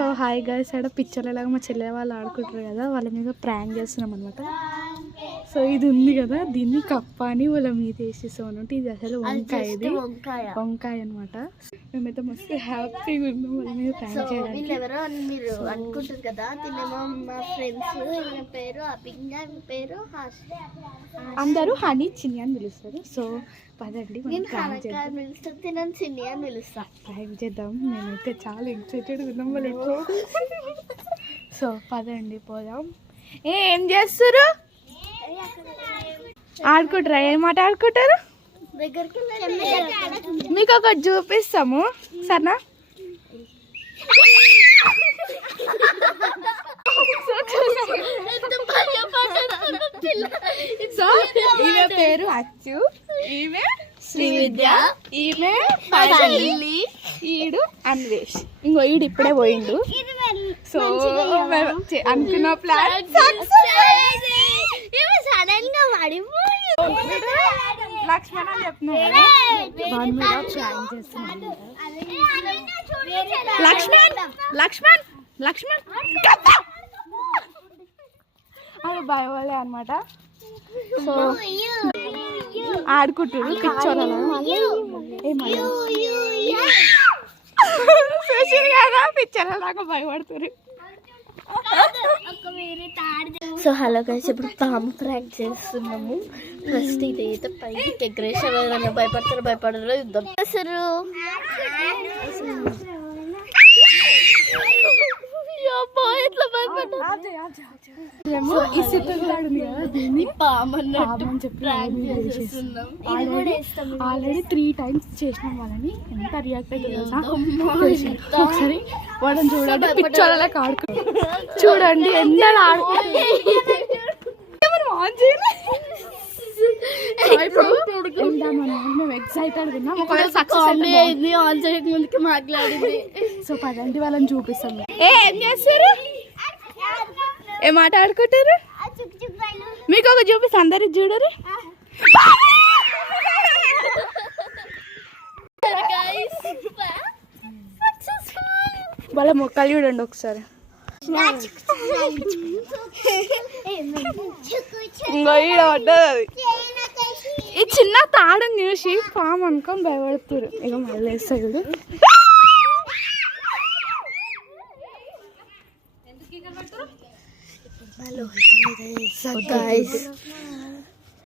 So hi guys, ఆడ పిక్చర్లలాగా మా చెల్లె వాళ్ళు ఆడుకుంటారు కదా, వాళ్ళ మీద ప్రాంక్ చేస్తున్నాం అనమాట. సో ఇది ఉంది కదా, దీన్ని కప్ప అని వాళ్ళ మీద వేసేసాం. ఇది అసలు వంకాయ అనమాట. మేమైతే మస్తు హ్యాపీగా ఉన్నాం వాళ్ళ మీద ప్రాంక్ చేయడానికి. మీరు అనుకుంటారు కదా, తినేమో మా ఫ్రెండ్స్ పేరు అభిజ్ఞ, పేరు అందరూ హనీ చిన్ని అని పిలుస్తారు. సో పదండి ప్రాంక్ చేద్దాం. నేనైతే చాలా ఎక్సైటెడ్ ఉన్నాం వాళ్ళు. సో పదండి పోదాం. ఏం చేస్తారు? ఆడుకుంటారా? ఏం మాట ఆడుకుంటారు? మీకు ఒకటి చూపిస్తాము సరేనా? సో ఈమె పేరు అచ్చు, ఈమె శ్రీవిద్య, ఈమె ఈడు అన్వేష్. ఇంకో ఈడు ఇప్పుడే పోయిండు. సో అనుకున్న ప్లాన్ లక్ష్మణ్ అని చెప్తున్నా. లక్ష్మణ్ లక్ష్మణ్ లక్ష్మణ్ అది భయవాలే అనమాట. సో ఆడుకుంటారు పిచ్చోళ్ళ కదా, పిచ్చోళ్ళ దాకా భయపడుతారు. సో హలో గైస్, ఇప్పుడు పాము ప్రాంక్ చేస్తున్నాము. ఫస్ట్ ఇదైతే పైకి ఎగ్రేషన్ భయపడతారు యుద్ధం చేస్తారు. ఆల్రెడీ 3 times చేసినాం వాళ్ళని. ఎంత రియాక్ట్ అవుతుంది ఒకసారి వాడని చూడండి. పిచ్చోళ్ళ ఆడుకో చూడండి ఎంత మేము ఎక్సైటెడ్ ఉన్నాం. మాట్లాడింది. సో పదండి వాళ్ళని చూపిస్తాం. ఏం చేస్తారు? ఏం మాట ఆడుకుంటారు? మీకు ఒక చూపిస్తా, అందరు చూడరు. వాళ్ళ మొక్కలు చూడండి ఒకసారి. ఈ చిన్న తాడని చూసి పాము అనుకొని భయపడుతురు. ఇక మళ్ళీ వేస్తాడు.